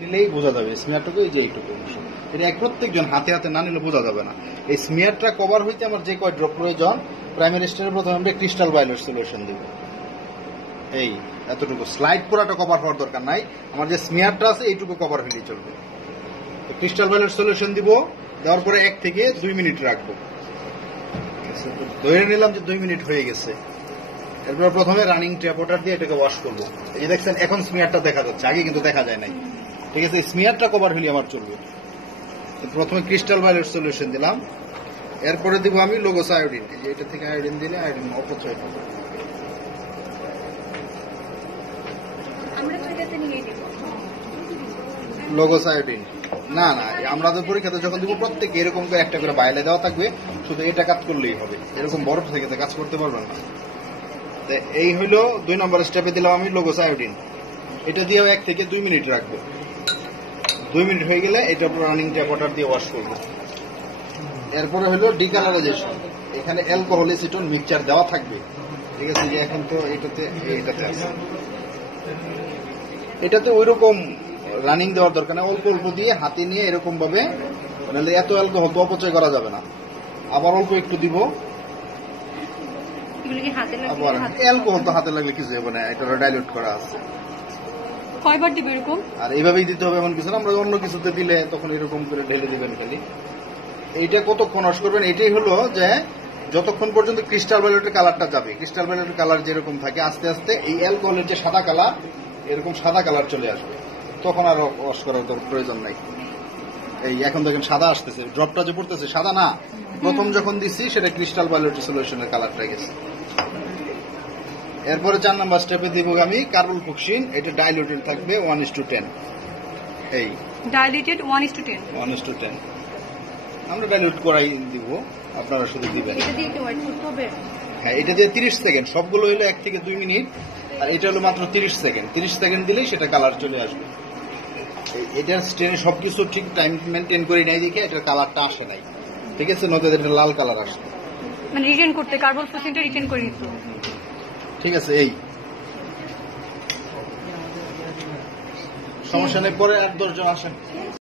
নিলেই বোঝা যাবে স্মিয়ারটুকু এই যে এইটুকু এটা প্রত্যেকজন হাতে হাতে না নিলে বোঝা যাবে না। এই স্মিয়ারটা কভার হইতে আমার যে কয় ড্রপ প্রয়োজন, প্রাইমারি স্টেজের প্রথমে আমরা ক্রিস্টাল ভায়োলেট সলিউশন দিব। এই এতটুকু স্লাইড পুরাটা কভার হওয়ার দরকার নাই, আমার যে স্মিয়ারটা আছে এইটুকু কভার হলেই চলবে। ক্রিস্টাল ভায়োলেট সলিউশন দিব, দেওয়ার পরে 1 থেকে 2 মিনিট রাখবো। ধরে নিলাম যে 2 মিনিট হয়ে গেছে। এরপর প্রথমে রানিং ট্যাপ ওয়াটার দিয়ে এটাকে ওয়াশ করবো। এই যে দেখছেন এখন স্মিয়ারটা দেখা যাচ্ছে, আগে কিন্তু দেখা যায় নাই। ঠিক আছে, স্মিয়ারটা কভার হলে আমার চলবে। প্রথমে ক্রিস্টাল ভায়োলেট সলিউশন দিলাম, এরপরে দিব আমি লোগোস আয়োডিন। এই যে এটা থেকে আয়োডিন দিলে আয়োডিন অপচয় হবে। লোগোস আয়োডিন না না, আমাদের পরীক্ষাতে যখন দিব প্রত্যেকে এরকম করে একটা করে বাইলে দেওয়া থাকবে, শুধু এটা কাজ করলেই হবে। এরকম বরফ থেকে কাজ করতে পারবেন না। এই হইলো 2 নম্বর স্টেপে দিলাম আমি লোগোস আয়োডিন। এটা দিয়েও 1 থেকে 2 মিনিট রাখবো। 2 মিনিট হয়ে গেলে এটা রানিং ট্যাপ ওয়াটার দিয়ে ওয়াশ করবো। এরপরে হলো ডিকালারাইজেশন। এখানে অ্যালকোহল এসিটন মিক্সচার দেওয়া থাকবে। ঠিক আছে, যে এখন তো এটাতে আছে, এটাতে ওইরকম রানিং দেওয়ার দরকার না, অল্প অল্প দিয়ে হাতে নিয়ে এরকম ভাবে, নাহলে এত অ্যালকোহল তো অপচয় করা যাবে না। আবার অল্প একটু দিব, আবার অ্যালকোহল তো হাতে লাগলে কিছু হবে না, এটা ডাইলুট করা আছে। কয়বার দিবে এরকম? আর এইভাবেই দিতে হবে এমন কিছু না, আমরা অন্য কিছুতে দিলে তখন এরকম করে ঢেলে দিবেন খালি। এইটা কতক্ষণ ওয়াশ করবেন, এটাই হলো যে যতক্ষণ পর্যন্ত ক্রিস্টাল ভায়োলেটের কালারটা যাবে। ক্রিস্টাল ভায়োলেটের কালার যেরকম থাকে আস্তে আস্তে এই অ্যালকোহলের যে সাদা কালার, এরকম সাদা কালার চলে আসবে, তখন আর ওয়াশ করার প্রয়োজন নাই। এই এখন দেখেন সাদা আসতেছে, ড্রপটা যে পড়তেছে সাদা না, প্রথম যখন দিচ্ছি সেটা ক্রিস্টাল ভায়োলেট সলিউশনের কালারটা গেছে। এরপরে 4 নম্বর স্টেপে দিব আমি কার্বলফক্সিন। এটা ডাইলুটেড থাকবে 1:10। এই ডাইলুটেড 1:10 1:10 আমরা ডাইলুট করাই দিব, আপনারা শুধু দিবেন। এটা দিয়ে কি ওয়াইট করতে হবে? হ্যাঁ, এটা দিয়ে 30 সেকেন্ড, সবগুলো হলো 1 থেকে 2 মিনিট, আর এটা হলো মাত্র 30 সেকেন্ড। 30 সেকেন্ড দিলেই সেটা কালার চলে আসবে। এটার স্টেনে সবকিছু ঠিক টাইম মেনটেন করে নাই দেখে এটার কালারটা আসে নাই। ঠিক আছে, নয়তো এটা লাল কালার আসে। মানে রিটেন করতে কার্বলফক্সিনটা রিটেন করে দিতে। ঠিক আছে, এই সমস্যা নেই, পরে 8-10 জন আসেন।